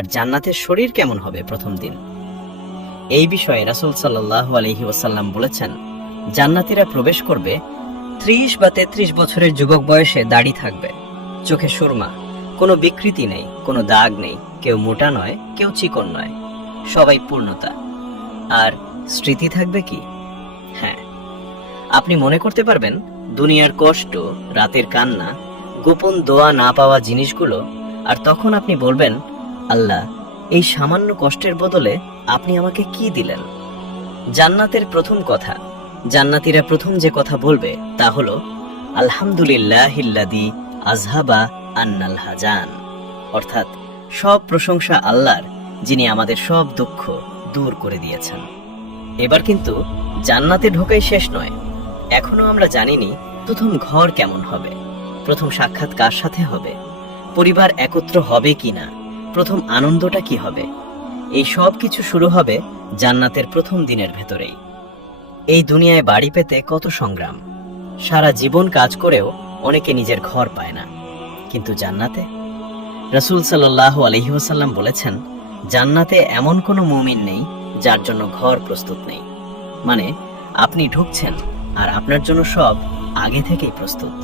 আর জান্নাতের শরীর কেমন হবে প্রথম দিন। এই বিষয়ে রাসূল সাল্লাল্লাহু আলাইহি ওয়াসাল্লাম বলেছেন, জান্নাতীরা প্রবেশ করবে 30 বা 33 বছরের যুবক বয়সে, দাড়ি থাকবে, চোখে সুরমা, কোনো বিকৃতি নেই, কোনো দাগ নেই, কেউ মোটা নয়, কেউ চিকন নয়, সবাই পূর্ণতা। আর স্মৃতি থাকবে কি? হ্যাঁ, আপনি মনে করতে পারবেন দুনিয়ার কষ্ট, রাতের কান্না, গোপন দোয়া না পাওয়া জিনিসগুলো, আর তখন আপনি বলবেন, আল্লাহ, এই সামান্য কষ্টের বদলে আপনি আমাকে কি দিলেন? জান্নাতের প্রথম কথা, জান্নাতীরা প্রথম যে কথা বলবে তা হলো, আলহামদুলিল্লাহিল্লাযী আযহাবা আন্নাল হাজান, অর্থাৎ সব প্রশংসা আল্লাহর, যিনি আমাদের সব দুঃখ দূর করে দিয়েছেন। এবার কিন্তু জান্নাতে ঢোকাই শেষ নয়। এখনো আমরা জানিনি প্রথম ঘর কেমন হবে, প্রথম সাক্ষাৎ কার সাথে হবে, পরিবার একত্র হবে কিনা, প্রথম আনন্দটা কি হবে। এই সব কিছু শুরু হবে জান্নাতের প্রথম দিনের ভেতরেই। এই দুনিয়ায় বাড়ি পেতে কত সংগ্রাম, সারা জীবন কাজ করেও অনেকে নিজের ঘর পায় না, কিন্তু জান্নাতে রাসূল সাল্লাল্লাহু আলাইহি ওয়াসাল্লাম বলেছেন, জান্নাতে এমন কোনো মুমিন নেই যার জন্য ঘর প্রস্তুত নেই। মানে আপনি ঢুকছেন আর আপনার জন্য সব আগে থেকেই প্রস্তুত।